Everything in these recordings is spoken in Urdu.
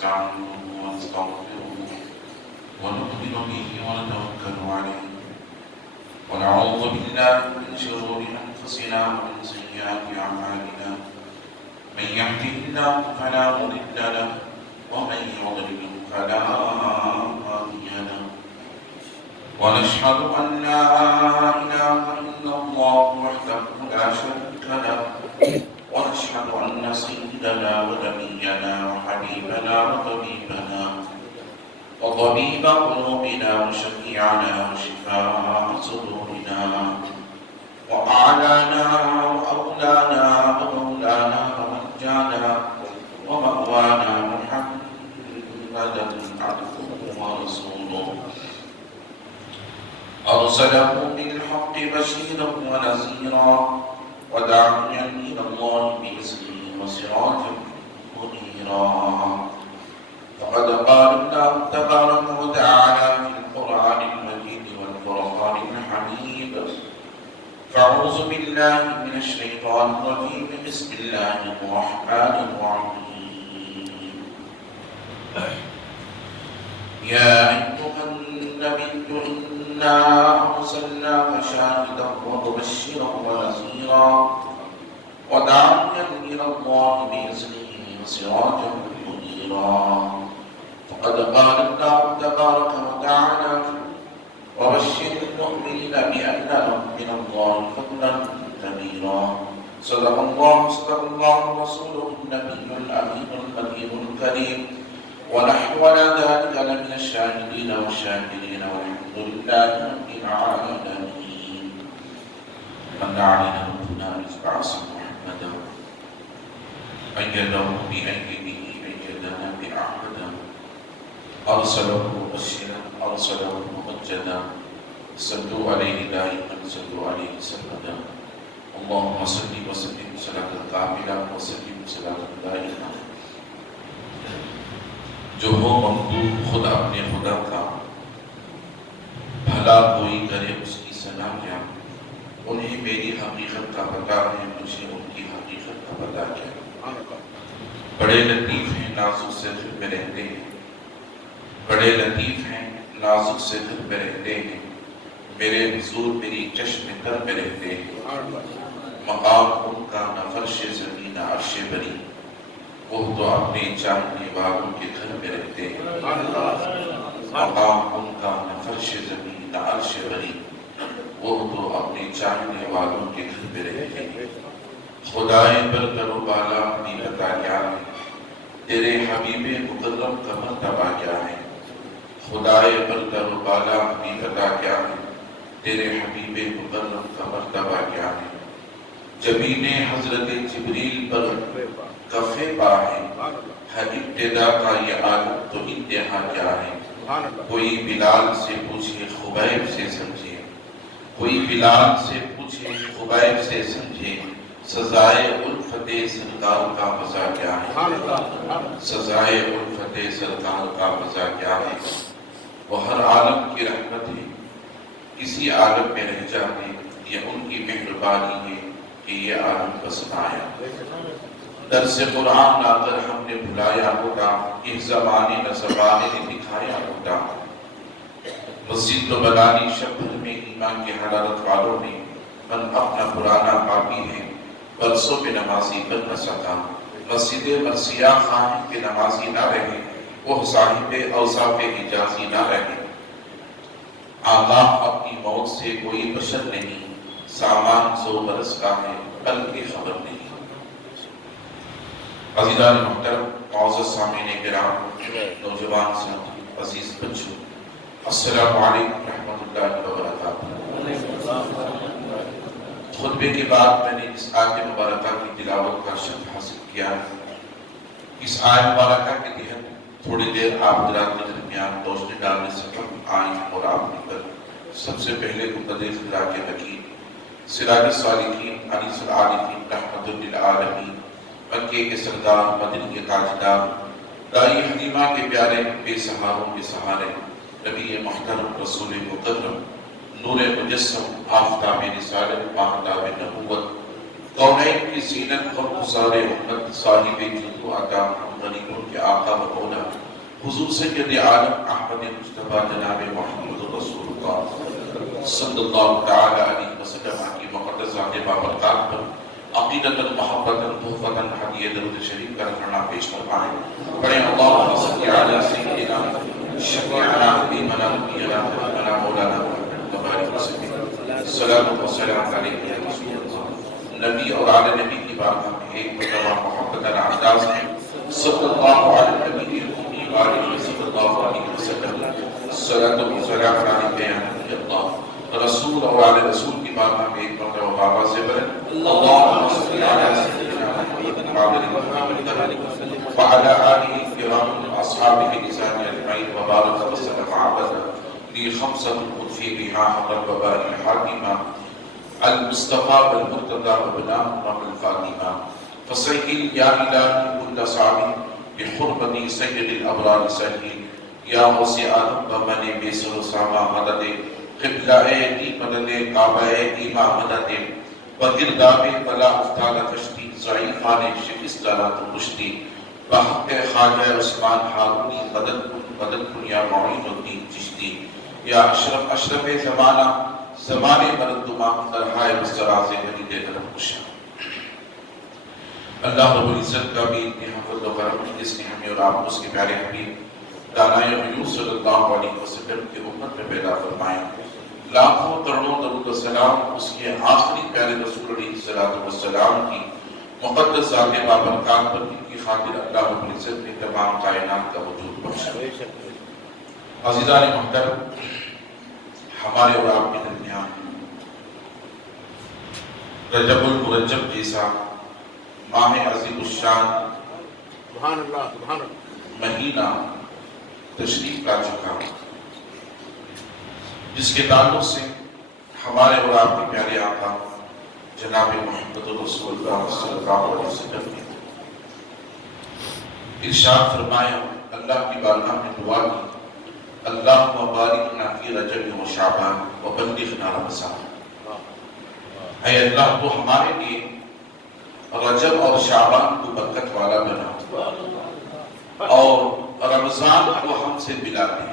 ونستعينه ونستغفره ونؤمن به ونتوكل عليه ونعوذ بالله من شرور أنفسنا ومن سيئات أعمالنا من يهده الله فلا مضل له ومن يضلل فلا هادي له ونشهد أن لا إله إلا الله وحده لا شريك له ونشهد أن سيدنا ونبينا وحبيبنا وطبيب قلوبنا وشفيعنا وشفاء صدورنا وأعلانا وأولانا ومولانا ومرجانا ومأوانا محمدا عبده ورسوله أرسله بالحق بشيرا ونذيرا وداعيا إلى الله بإذنه وسراجا منيرا فقد قال الله تبارك وتعالى في القرآن المجيد والفرقان الحميد فأعوذ بالله من الشيطان الرجيم بسم الله الرحمن الرحيم يا أيها النبي إنا أرسلناك شاهدا ومبشرا ونذيرا وداعيا إلى الله بإذنه وسراجا منيرا فقد قال الله تبارك وتعالى وبشر المؤمنين بأن لهم من الله فضلا كبيرا صدق الله رسوله النبي الأمين الحكيم الكريم ونحن على ذلك لمن الشاهدين والشاكرين والحمد لله رب العالمين من علينا ربنا بعث محمدا أيده بأيده أيدنا بأحمدا أرسله مبشرا أرسله ممجدا صلوا عليه دائما صلوا عليه سرمدا اللهم صل وسلم صلاة كاملة وسلم صلاة دائمة جو ہو ممدوح خود اپنے خدا کا بھلا کوئی کرے اس کی ثنا کیا انہیں میری حقیقت کا پتہ ہے مجھے ان کی حقیقت کا پتہ کیا بڑے لطیف ہیں نازک سے دل میں رہتے ہیں بڑے لطیف ہیں نازک سے دل میں رہتے ہیں میرے حضور میری چشم تر میں رہتے ہیں مقام ان کا نہ فرش زمین نہ عرش بری وہ تو اپنے چاہنے والوں کے گھر میں رہتے ہیں مقام ان کا نہ فرش زمین نہ عرش بری وہ تو اپنے چاہنے والوں کے گھر میں رہتے ہیں خدائے برتر و بالا حقیقت کیا ہے تیرے حبیب مکرم کا مرتبہ کیا ہے خدائے برتر و بالا حقیقت کیا ہے تیرے حبیب مکرم کا مرتبہ کیا ہے جبین حضرت جبریل پر کفے پا ہے ہر ابتدا کا یہ عالم تو انتہا کیا ہے کوئی بلال سے پوچھے خبیب سے سمجھے کوئی بلال سے پوچھے خبیب سے سمجھے سزائے الفت سرکار کا مزہ کیا ہے سزائے الفت سرکار کا مزہ کیا ہے وہ ہر عالم کی رحمت ہے کسی عالم میں رہ جاتے یہ ان کی مہربانی ہے کہ یہ عالم بس آیا درس قرآن لا کر ہم نے بھلایا ہوتا اس زمانے نہ زبانے نے دکھایا ہوتا مسجد تو بنانی شب بھر میں ایمان کی حرارت والوں نے من اپنا پرانا پاپی ہے برسوں پہ نمازی بن نہ سکا مسجد مرثیہ خان کے نمازی نہ رہے وہ صاحب اوصاف حجازی نہ رہے آگاہ اپنی موت سے کوئی بشر نہیں سامان 100 برس کا ہے کل کی خبر نہیں عزیزان محترم معزز سامعین کرام نوجوان ساتھی عزیز بچوں السلام علیکم رحمۃ اللہ وبرکاتہ خطبے کے بعد میں نے اس آیت مبارکہ کی تلاوت کا شرف حاصل کیا اس آیت مبارکہ کے تحت تھوڑی دیر آپ حضرات کے درمیان روشنی ڈالنے سے قبل آئیں اور آپ نے کر سب سے پہلے مقدر خدا کے حکیم سراج الصالحین انیس العارفین رحمۃ للعالمین مکے کے سردار مدنی کے تاجدار دائی حلیمہ کے پیارے بے سہاروں کے سہارے نبی محترم رسول مکرم نور مجسم آفتاب رسالت ماہتاب نبوت کونین کی زینت اور گزار امت صاحب جود و عطا غریبوں کے آقا و مولا حضور سید عالم احمد مصطفیٰ جناب محمد رسول اللہ صلی اللہ تعالی علیہ وسلم کی مقدس ذات بابرکات پر عقیدت محبت تحفت ہدیہ درود شریف کا رکھنا پیش فرمائیں. پڑھیں اللہم صلی علی سیدنا شفیعنا حبیبنا نبینا مولانا محمد تبارک وسلم. صلاۃ و سلام علیک یا رسول اللہ. نبی اور آل نبی کی بارگاہ میں ایک مرتبہ محبت انداز میں صلی اللہ علیہ نبی وآلہ صلی اللہ علیہ وسلم صلاۃ و سلام علیک یا نبی اللہ. رسول اور آل رسول کی بارگاہ میں ایک مرتبہ بابا سے بلند اللہم صلی علی سیدنا محمد وعلى آله الكرام وأصحابه الكرام أجمعين وبارك وسلم عبدا لي خمسة في بها حق الوباء الحاكمة المصطفى والمرتضى وابناء رب الفاطمة فسهل يا إلهي كل صعب بحرمة سيد الأبرار سهل يا وسع من بيسر سما مدد قبلہ دی مدد کعبہ ایما مدد بگرداب بلا افتاد کشتی ضعیفان شکست دارات کشتی بحق خواجہ عثمان ہارونی مدد کن یا معین الدین چشتی یا اشرف زمانہ زمانے مردما درہائے مستراز مدید درم کشا. اللہ رب العزت کا بھی اتنی حفظ و کرم جس نے ہمیں اور آپ اس کے پیارے حبیب دانائے حضور صلی اللہ علیہ وسلم کی امت میں پیدا فرمایا. لاکھوں کروڑوں درود و سلام اس کے آخری پیارے رسول علیہ السلام کی مقدس ذات بابرکات پر کی خاطر اللہ رب العزت نے تمام کائنات کا وجود بخشا. عزیزان محترم، ہمارے اور آپ کے درمیان رجب المرجب جیسا ماہ عظیم الشان مہینہ تشریف لا چکا، جس کے تعلق سے ہمارے اور آپ کے پیارے آقا جناب محمد رسول اللہ صلی اللہ علیہ وسلم نے ارشاد فرمایا، اللہ کی بارگاہ میں دعا کی، اللہم بارکنا فی رجب و شعبان و بلغنا رمضان. اے اللہ تو ہمارے لیے رجب اور شعبان کو برکت والا بنا اور رمضان کو ہم سے ملا دے.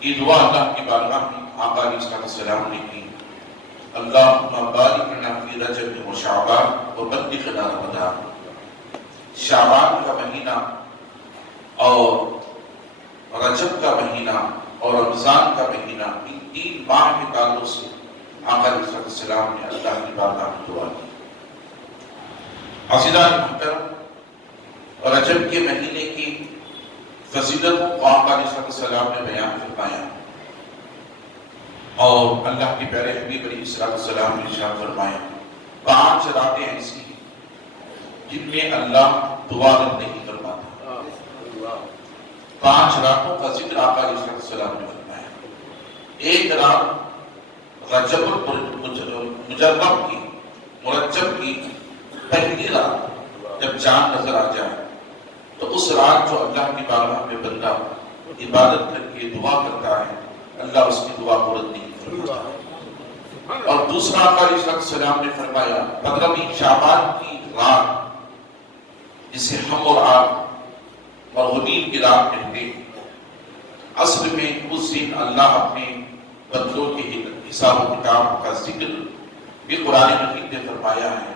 یہ دعا اللہ کی بارگاہ میں آقا علیہ السلام نے کی، اللہم بارکنا فی رجب و شعبان و بلغنا رمضان. شعبان کا مہینہ اور رجب کا مہینہ اور رمضان کا مہینہ، ان تین ماہ کے تعلق سے آقا علیہ السلام نے اللہ کی بارگاہ میں دعا کی. عزیزان محترم، رجب کے مہینے کی فضیلت کو آقا علیہ السلام نے بیان فرمایا اور اللہ کے پیارے حبیب علیہ السلام نے ارشاد فرمایا، 5 راتیں ایسی ہیں جن میں اللہ دعا رد نہیں فرماتا. 5 راتوں کا ذکر آقا علیہ السلام نے فرمایا. ایک رات رجب المجرب کی مرجب کی پہلی رات جب چاند نظر آ جائے تو اس رات جو اللہ کی بارگاہ میں بندہ عبادت کر کے دعا کرتا ہے، اللہ اس کی دعا کو رد نہیں فرماتا. اور دوسرا آقا علیہ السلام نے فرمایا، 15ویں شعبان کی رات جسے ہم اور آپ مرغوبین کی رات کہتے ہیں، اصل میں اس دن اللہ اپنے بندوں کے حساب و کتاب کا ذکر بھی قرآن مجید نے فرمایا ہے،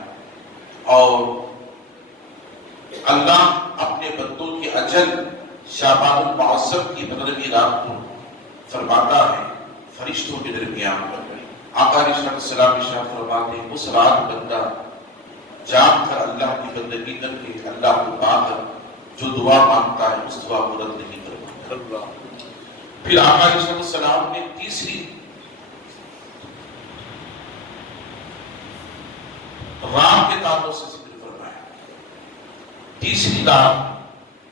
اور اللہ اپنے بندوں کی اجل شعبان المعظم کی 15ویں رات کو فرماتا ہے فرشتوں کے درمیان. آقا علیہ السلام ارشاد فرماتے ہیں، اس رات بندہ جان کر اللہ کی بندگی کر کے اللہ کو پا کر جو دعا مانگتا ہے اس دعا کو رد نہیں کرتا. پھر آقا علیہ السلام نے تیسری رات کے تعلق سے ذکر فرمایا. تیسری رات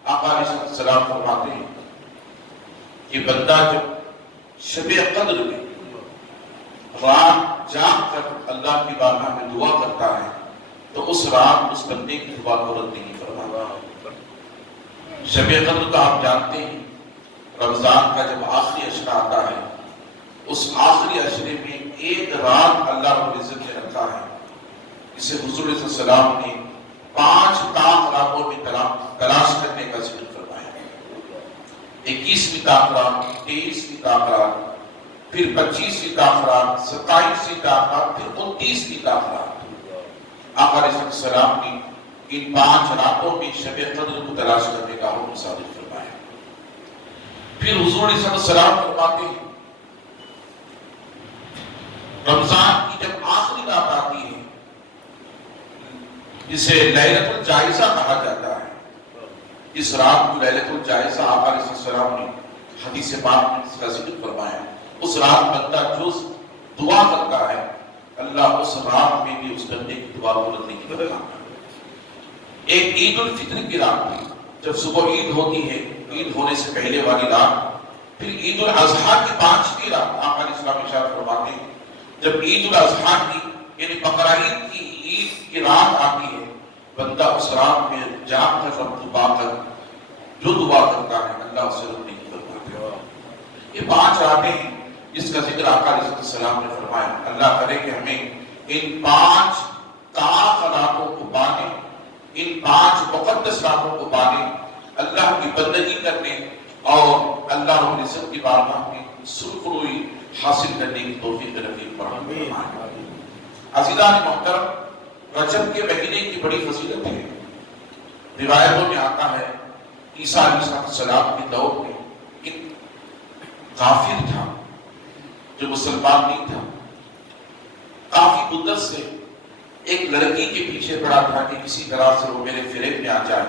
آقا علیہ السلام فرماتے ہیں کہ بندہ جب شب قدر میں رات جاگ کر اللہ کی بارگاہ میں دعا کرتا ہے تو اس رات اس بندے کی دعا کو رد نہیں فرماتا. شب قدر کا آپ جانتے ہیں، رمضان کا جب آخری عشرہ آتا ہے، اس آخری عشرے میں ایک رات اللہ رب العزت نے رکھا ہے جسے حضور صلی اللہ علیہ وسلم نے 5 تام راتوں میں تلاش کرنے کا ذکر فرمایا. 21ویں تاخیرات، 23ویں تاخیرات، پھر 25ویں تاخیرات، 27ویں تاخیرات، پھر 29ویں تاخیرات۔ آقا علیہ السلام نے ان 5 راتوں میں شب قدر کو تلاش کرنے کا حکم صادر فرمایا۔ پھر حضور علیہ السلام فرماتے ہیں رمضان کی جب آخری رات آتی ہے جسے لیلۃ الجائزہ کہا جاتا ہے، اس رات کو لیلۃ الجائزہ آقا علیہ السلام نے حدیث پاک میں اس کا ذکر فرمایا۔ اس رات بندہ جو دعا کرتا ہے اللہ اس رات میں بھی اس بندے کی دعا پورا نہیں کرتا۔ ایک عید الفطر کی رات تھی، جب صبح عید ہوتی ہے، عید ہونے سے پہلے والی رات، پھر عید الاضحیٰ کی 5ویں رات آقا علیہ السلام ارشاد فرماتے ہیں جب عید الاضحیٰ کی یعنی بقرعید کی عید کی رات آتی ہے، بندہ اس رات میں جاگ کر رب پا کر جو دعا کرتا ہے اللہ اسے رد نہیں کرتا۔ یہ 5 راتیں ہیں جس کا ذکر آقا علیہ السلام نے فرمایا۔ اللہ کرے کہ ہمیں ان 5 طاق راتوں کو پانے، ان 5 مقدس راتوں کو پانے، اللہ کی بندگی کرنے اور اللہ رب العزت کی بارگاہ میں سرخروئی حاصل کرنے کی توفیق نصیب فرمائے۔ عزیزان محترم، رجب کے مہینے کی بڑی فضیلت ہے۔ روایتوں میں آتا ہے عیسیٰ علیہ السلام کے دور میں ایک کافر تھا جو مسلمان نہیں تھا، کافی مدت سے ایک لڑکی کے پیچھے پڑا تھا کہ کسی طرح سے وہ میرے فریب میں آ جائے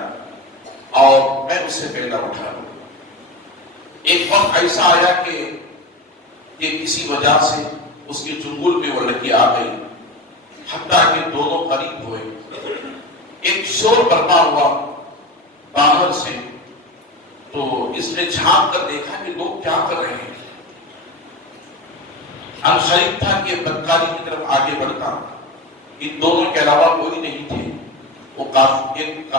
اور میں اس سے فائدہ اٹھا لوں۔ ایک وقت ایسا آیا کہ کسی وجہ سے اس کے چنگل میں وہ لڑکی آ گئی، حتیٰ کہ دونوں قریب ہوئے۔ ایک شور برپا ہوا باہر سے، تو اس نے جھانک کر دیکھا کہ لوگ کیا کر رہے ہیں۔ انشریف تھا کہ بدکاری کی طرف آگے بڑھتا، ان دونوں کے علاوہ کوئی نہیں تھے۔ وہ ایک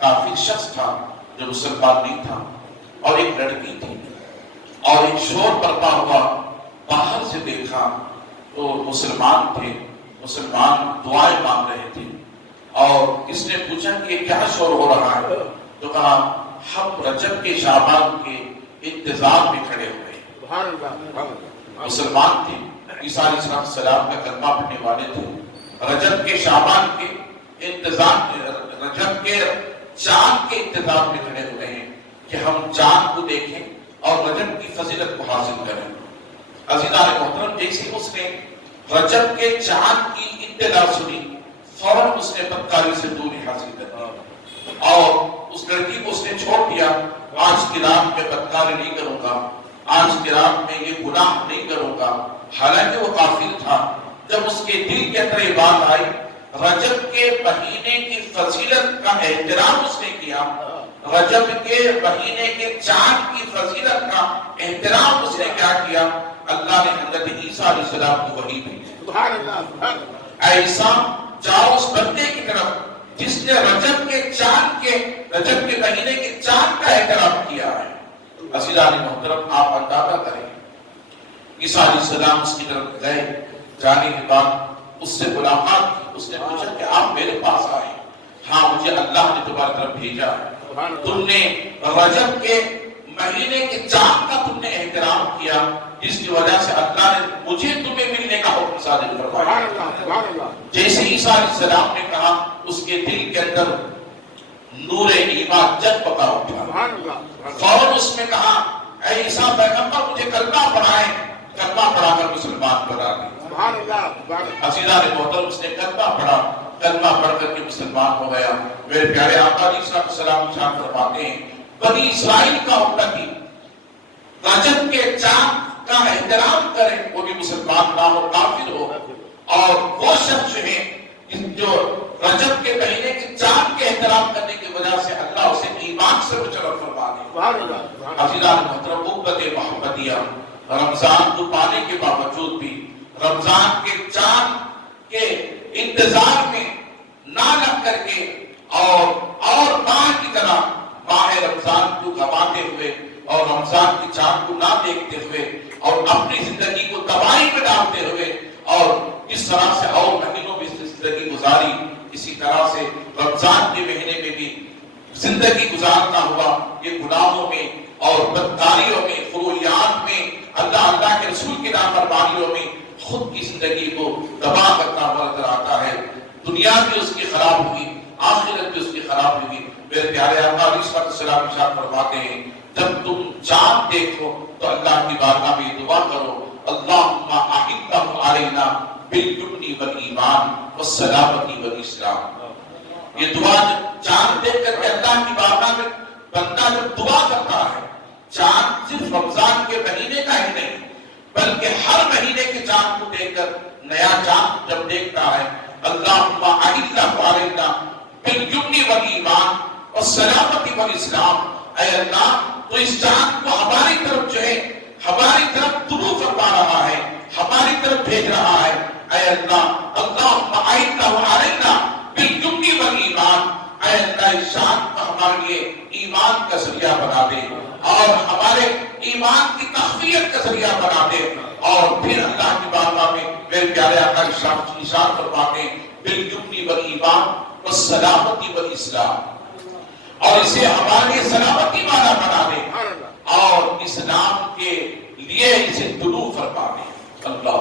کافر شخص تھا جو مسلمان نہیں تھا، اور ایک لڑکی تھی، اور ایک شور برپا ہوا، باہر سے دیکھا تو مسلمان تھے، مسلمان دعائیں مانگ رہے تھے، اور اس نے پوچھا کہ یہ کیا شور ہو رہا ہے؟ تو کہا ہم رجب کے شعبان کے انتظار میں کھڑے ہوئے۔ مسلمان تھے، عیسیٰ علیہ السلام کا کلمہ پڑھنے والے تھے، رجب کے شعبان کے انتظار، رجب کے چاند کے انتظار میں کھڑے ہوئے ہیں کہ ہم چاند کو دیکھیں اور رجب کی فضیلت کو حاصل کریں۔ عزیزان محترم، جیسے اس نے رجب کے چاند کی اطلاع سنی، فوراً اس نے بدکاری سے دوری حاصل کر دی اور اس لڑکی کو اس نے چھوڑ دیا۔ آج کی رات میں بدکاری نہیں کروں گا، آج کی رات میں یہ گناہ نہیں کروں گا۔ حالانکہ وہ کافر تھا، جب اس کے دل کے اندر یہ بات آئی، رجب کے مہینے کی فضیلت کا احترام اس نے کیا، رجب کے مہینے کے چاند کی فضیلت کا احترام اس نے کیا کیا؟ اللہ نے حضرت عیسیٰ علیہ السلام کو وحی دی، اے عیسیٰ جاؤ اس بندے کی طرف جس نے رجب کے مہینے کے چاند کا احترام کیا ہے۔ عزیزان محترم، آپ اندازہ کریں، عیسیٰ علیہ السلام اس کی طرف گئے، جانے کے بعد اس سے ملاقات کی، اس نے پوچھا کہ آپ میرے پاس آئے؟ ہاں، مجھے اللہ نے تمہاری طرف بھیجا ہے، تم نے رجب کے مہینے کے چاند کا تم نے احترام کیا، جس کی وجہ سے اللہ نے مجھے تمہیں ملنے کا حکم صادر فرمایا۔ جیسے عیسیٰ علیہ السلام نے کہا، اس کے دل کے اندر نور ایمان جگمگا اٹھا، فوراً اس نے کہا اے عیسیٰ پیغمبر مجھے کلمہ پڑھائیں، کلمہ پڑھا کر مسلمان بنا دیا۔ عزیزان محترم، اس نے کلمہ پڑھا، کلمہ پڑھ کر کے مسلمان ہو گیا۔ میرے پیارے آقا علیہ السلام ارشاد فرماتے ہیں بنی اسرائیل کا امتی رجب کے چاند کا احترام کرے، وہ بھی مسلمان نہ ہو، کافر ہو، اور وہ شخص ہیں جو رجب کے مہینے کے چاند کے احترام کرنے کی وجہ سے اللہ اسے ایمان سے مشرف فرما دے۔ عزیزان محترم، محبت محمدیہ رمضان کو پانے کے باوجود بھی رمضان کے چاند کے انتظار میں نہ لگ کر کے اور ماہ کی طرح ماہ رمضان کو گواتے ہوئے اور رمضان کے چاند کو نہ دیکھتے ہوئے اور اپنی زندگی کو تباہی میں ڈالتے ہوئے اور اس طرح سے اور مہینوں میں زندگی گزاری، اسی طرح سے رمضان کے مہینے میں بھی زندگی گزارنا ہوا، یہ گناہوں میں اور بدکاریوں میں، فروعیات میں، اللہ کے رسول کی نافرمانیوں میں خود کی زندگی کو تباہ کرتا ہوا نظر آتا ہے۔ دنیا بھی اس کی خراب ہوئی، آخرت بھی اس کی خراب ہوئی۔ میرے پیارے آقا علیہ الصلوۃ والسلام ارشاد فرماتے ہیں جب تم چاند دیکھو تو اللہ کی بارگاہ میں دعا کرو اللہم اعِدْهُ علینا بالامن والایمان والسلامۃ والاسلام۔ یہ دعا چاند دیکھ کر کے اللہ کی بارگاہ میں بندہ جب دعا کرتا ہے، چاند صرف رمضان کے مہینے کا ہی نہیں بلکہ ہر مہینے کے چاند کو دیکھ کر نیا چاند جب دیکھتا ہے اللہم اعِدْهُ علینا بالامن والایمان والسلامۃ والاسلام، اے اللہ تو اس چاند کو ہماری طرف جو ہے ہماری طرف طلوع فرما رہا ہے، ہماری طرف بھیج رہا ہے، اے اللہ اللہم اعِدْهُ علینا بالامن والایمان، اے اللہ اس چاند کو ہمارے لیے ایمان کا ذریعہ بنا دے اور ہمارے ایمان کی تقویت کا ذریعہ بنا دے۔ اور پھر اللہ کی بارگاہ میں میرے پیارے آقا ارشاد فرماتے ہیں بالامن والایمان والسلامۃ والاسلام، اور اسے ہمارے سلامتی والا بنا دے اور اسلام کے لیے اسے طلوع فرما دے۔ اللہ،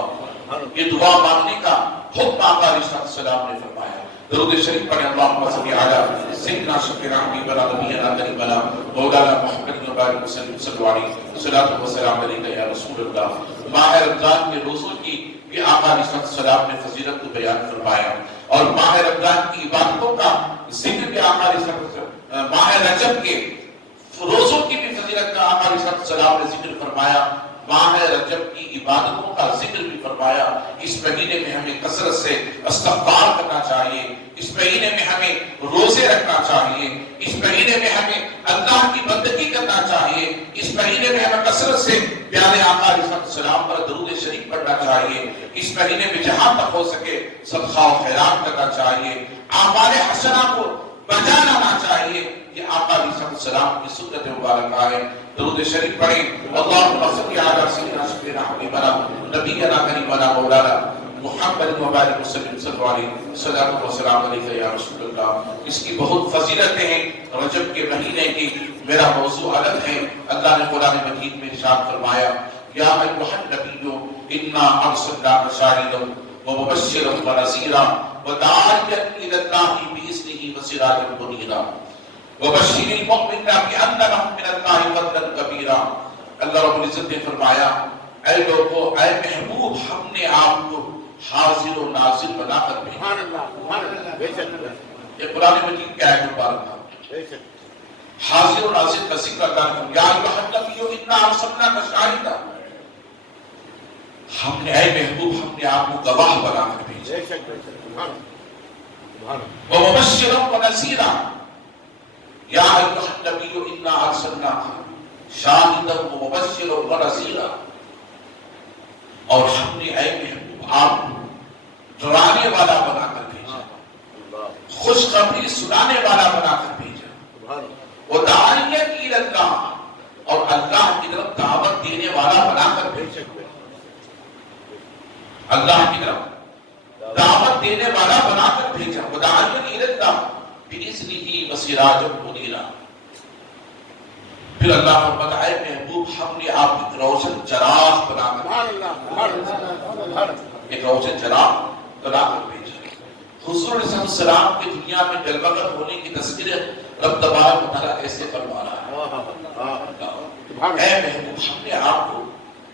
یہ دعا مانگنے کا حکم آقا علیہ السلام نے فرمایا۔ درود شریف پڑھیں اللہم صلی علی سیدنا شفیعنا حبیبنا نبینا کریمنا مولانا محمد وبارک وسلم صلی اللہ علیہ الصلوۃ والسلام علیک یا رسول اللہ۔ ماہ رمضان کے روزوں کی بھی آقا علیہ السلام نے فضیلت کو بیان فرمایا، اور ماہ رمضان کی عبادتوں کا ذکر بھی آقا علیہ السلام، ماہ رجب کے روزوں کی بھی فضیلت کا آقا علیہ السلام نے ذکر فرمایا، ماہ رجب کی عبادتوں کا ذکر بھی فرمایا۔ اس مہینے میں ہمیں کثرت سے استغفار کرنا چاہیے، اس مہینے میں ہمیں روزے رکھنا چاہیے، اس مہینے میں ہمیں اللہ کی بندگی کرنا چاہیے، اس مہینے میں ہمیں کثرت سے پیارے آقا علیہ السلام پر درود شریف پڑھنا چاہیے، اس مہینے میں جہاں تک ہو سکے صدقہ و خیرات کرنا چاہیے، اعمال حسنہ کو بجا لانا چاہیے۔ یہ آقا علیہ السلام کی سنت مبارکہ ہے۔ درود شریف پڑھیں اللہم صلی علی سیدنا شفیعنا حبیبنا نبینا کریمنا مولانا محمد وبارک وسلم صلی اللہ علیہ وسلم علیک یا رسول اللہ۔ اس کی بہت فضیلتیں ہیں۔ رجب کے مہینے کی میرا موضوع الگ ہے۔ اللہ نے قرآن مجید میں ارشاد فرمایا یا ایھا النبی انا ارسلناک شاہدا ومبشرا ونذیرا وداعیا الی اللہ باذنہ وسراجا منیرا وبشر المؤمنین بان لهم من اللہ فضلا کبیرا۔ اللہ رب العزت نے فرمایا اے لوگو، اے محبوب، ہم نے آپ کو حاضر و ناظر بنا کر بھیجا۔ یہ قرآن مجید کی آیت مبارکہ ہے۔ حاضر و ناظر کا ذکر اللہ نے فرمایا یا ایھا النبی انا ارسلناک شاہدا، ہم نے اے محبوب ہم نے آپ کو گواہ بنا کر بھیجا، ومبشرا ونذیرا، یا ایھا النبی انا ارسلناک شاہدا ومبشرا ونذیرا، اور ہم نے اے محبوب آپ کو ڈرانے والا بنا کر بھیجا، خوشخبری سنانے والا بنا کر بھیجا، وداعیا الی اللہ، اور اللہ کی طرف دعوت دینے والا بنا کر بھیجا، اللہ کی طرف دعوت دینے والا بنا کر بھیجا، وداعیا الی اللہ باذنہ وسراجا منیرا۔ پھر اللہ فرماتا ہے محبوب ہم نے آپ کو روشن چراغ بنا کر، ایک روشن چراغ بنا کر بھیجا۔ حضور علیہ السلام کی دنیا میں جلوگر ہونے کی تذکرہ رب تبارک و تعالیٰ ایسے فرما رہا ہے اے محبوب ہم نے آپ کو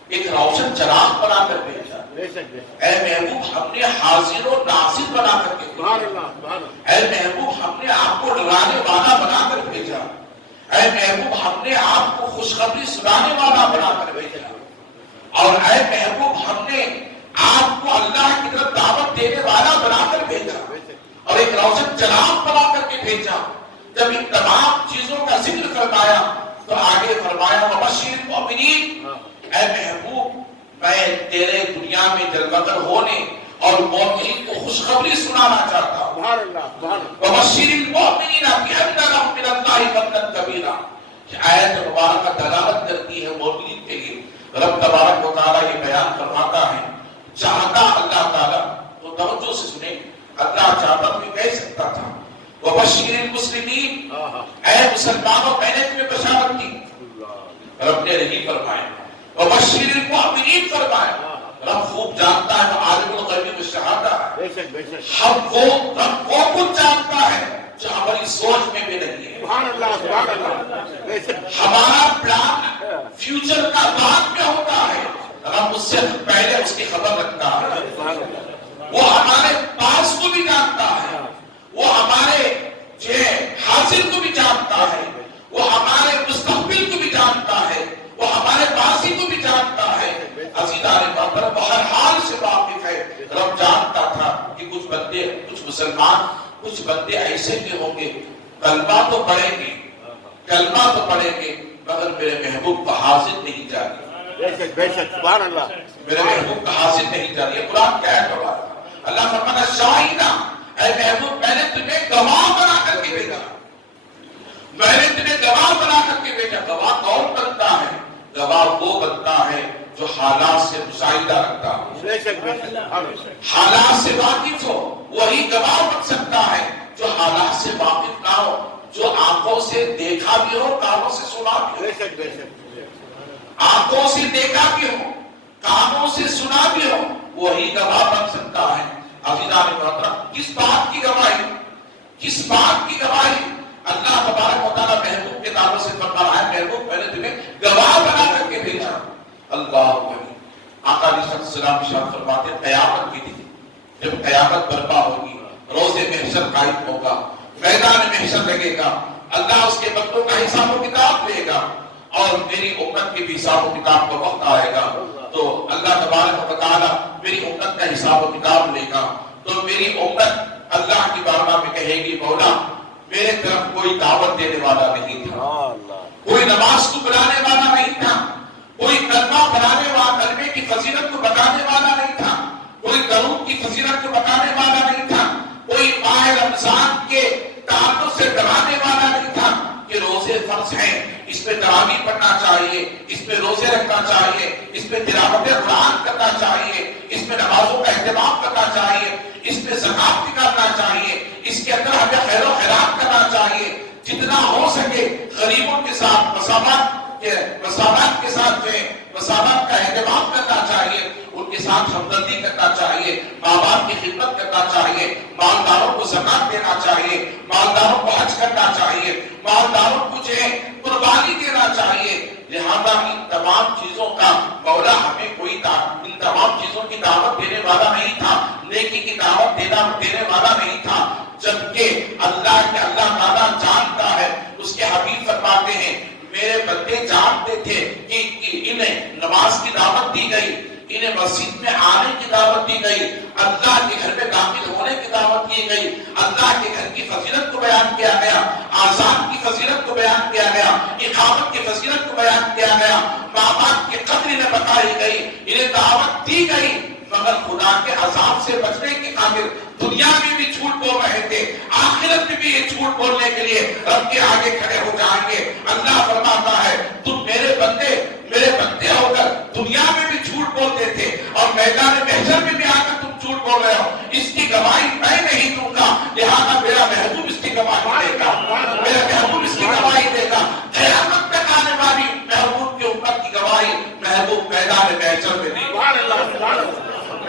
ایک روشن چراغ بنا کر بھیجا، اے محبوب ہم نے حاضر و ناظر بنا کر کے بھیجا، اے محبوب ہم نے آپ کو ڈرانے والا بنا کر بھیجا، اے محبوب ہم نے آپ کو خوشخبری سنانے والا بنا کر بھیجا، اور اے محبوب ہم نے آپ کو اللہ کی طرف دعوت دینے والا بنا کر بھیجا اور ایک روشن چراغ بنا کر کے بھیجا۔ جب ان تمام چیزوں کا ذکر فرمایا تو آگے فرمایا وبشر المؤمنین، اے محبوب میں تیرے دنیا میں جلوگر ہونے اور مومنین کو خوشخبری سنانا چاہتا ہوں۔ وبشر المؤمنین بان لهم من اللہ فضلا کبیرا۔ آیت مبارکہ دلالت کرتی ہے مومنین کے لیے۔ رب تبارک و تعالیٰ یہ بیان فرماتا ہے، چاہتا اللہ تعالیٰ تو توجہ سے سنیں، اللہ چاہتا تو یہ کہہ سکتا تھا وبشر المسلمین، اے مسلمانوں میں نے تمہیں بشارت دی نہیں فرمائے وبشر المؤمنین فرمائے. رب خوب جانتا ہے وہ عالم الغیب والشہادہ ہے. ہم وہ رب وہ کچھ جانتا ہے جو ہماری سوچ میں بھی نہیں ہے. سبحان اللہ سبحان اللہ. ہمارا پلان فیوچر کا بعد میں ہوتا ہے، رب اس سے پہلے اس کی خبر رکھتا ہے. وہ ہمارے پاس کو بھی جانتا ہے، وہ ہمارے جو حاضر کو بھی جانتا ہے، وہ ہمارے مستقبل کو بھی جانتا ہے، وہ ہمارے ماضی کو بھی جانتا ہے. عزیزان محترم وہ ہر حال سے واقف ہے. رب جانتا تھا کہ کچھ بندے، کچھ مسلمان، کچھ بندے ایسے کے ہوں گے کلمہ تو پڑھیں گے، کلمہ تو پڑھیں گے مگر میرے محبوب کا حاضر نہیں جانے. بے شک سبحان اللہ. میرے محبوب کا حاصل نہیں جاری. قرآن کیا ہے گواہ؟ اللہ فرمانا شاہدہ، اے محبوب میں نے تمہیں گواہ بنا کر کے بھیجا، میں نے تمہیں گواہ بنا کر کے بھیجا. گواہ کون بنتا ہے؟ گواہ وہ بنتا ہے جو حالات سے مشاہدہ رکھتا ہو، بے شک بے شک. حالات سے واقف ہو. وہی گواہ بن سکتا ہے جو حالات سے واقف نہ ہو، جو آنکھوں سے دیکھا بھی ہو، کانوں سے سنا بھی ہو. بے شک بے شک. آنکھوں سے دیکھا بھی ہو، کانوں سے سنا بھی ہو، وہی گواہ بن سکتا ہے. عزیزان محترم کس بات کی گواہی؟ کس بات کی گواہی؟ اللہ تبارک و تعالیٰ محبوب کے تعلق سے فرما رہا ہے محبوب میں نے تمہیں گواہ بنا کر کے بھیجا. اللہ اکبر. آقا علیہ السلام ارشاد فرماتے ہیں قیامت کے دن جب قیامت برپا ہوگی، روز محشر قائم ہوگا، میدان محشر لگے گا، اللہ اس کے بندوں کا حساب و کتاب لے گا اور میری امت کے بھی حساب و کتاب کا وقت آئے گا. تو اللہ تبارک و تعالیٰ میری امت کا حساب و کتاب لے گا. تو میری امت اللہ کی بارگاہ میں کہے گی مولا میرے طرف کوئی دعوت دینے والا نہیں تھا، کوئی نماز کو بلانے والا نہیں تھا، کوئی کلمہ پڑھانے والا، کلمے کی فضیلت کو بتانے والا نہیں تھا، کوئی درود کی فضیلت کو بتانے والا نہیں تھا، کوئی ماہ رمضان کے تعلق سے ڈرانے والا نہیں تھا کہ روزے فرض ہیں، اس پہ تراویح پڑھنا چاہیے، اس پہ روزے رکھنا چاہیے، اس پہ تلاوت قرآن کرنا چاہیے، اس پہ نمازوں کا اہتمام کرنا چاہیے، اس پہ زکات نکالنا چاہیے، اس کے اندر ہمیں خیر و خیرات کرنا چاہیے، جتنا ہو سکے غریبوں کے ساتھ مساوات کے ساتھ جو ہے مساوات کا اہتمام کرنا چاہیے، ان کے ساتھ ہمدردی کرنا چاہیے، ماں باپ کی خدمت کرنا چاہیے، مالداروں کو زکات دینا چاہیے، مالداروں کو حج کرنا چاہیے، مالداروں کو جو ہے قربانی دینا چاہیے. لہذا ان تمام چیزوں کا مولا ہمیں کوئی ان تمام چیزوں کی دعوت دینے والا نہیں تھا، نیکی کی دعوت دینے والا نہیں تھا. جبکہ اللہ تعالیٰ جانتا ہے. اس کے حبیب فرماتے ہیں میرے بندے جانتے تھے کہ انہیں نماز کی دعوت دی گئی، انہیں مسجد میں آنے کی دعوت دی گئی، اللہ کے گھر میں داخل ہونے کی دعوت کی گئی، اللہ کے گھر کی فضیلت کو بیان کیا گیا، آذان کی فضیلت کو بیان کیا گیا، اقامت کی فضیلت کو بیان کیا گیا، ماں باپ کی قدر انہیں بتائی گئی، انہیں دعوت دی گئی، مگر خدا کے عذاب سے بچنے کی خاطر دنیا میں بھی جھوٹ بول رہے تھے، آخرت میں بھی یہ جھوٹ بولنے کے لیے رب کے آگے کھڑے ہو جائیں گے. اللہ فرماتا ہے تم میرے بندے ہو کر دنیا میں بھی جھوٹ بولتے تھے اور میدان محشر میں بھی آ کر تم جھوٹ بول رہے ہو، اس کی گواہی میں نہیں دوں گا، لہذا میرا محبوب اس کی گواہی دے گا، میرا محبوب اس کی گواہی دے گا. قیامت تک آنے والی محبوب کی امت کی گواہی محبوب میدان محشر میں دے گا.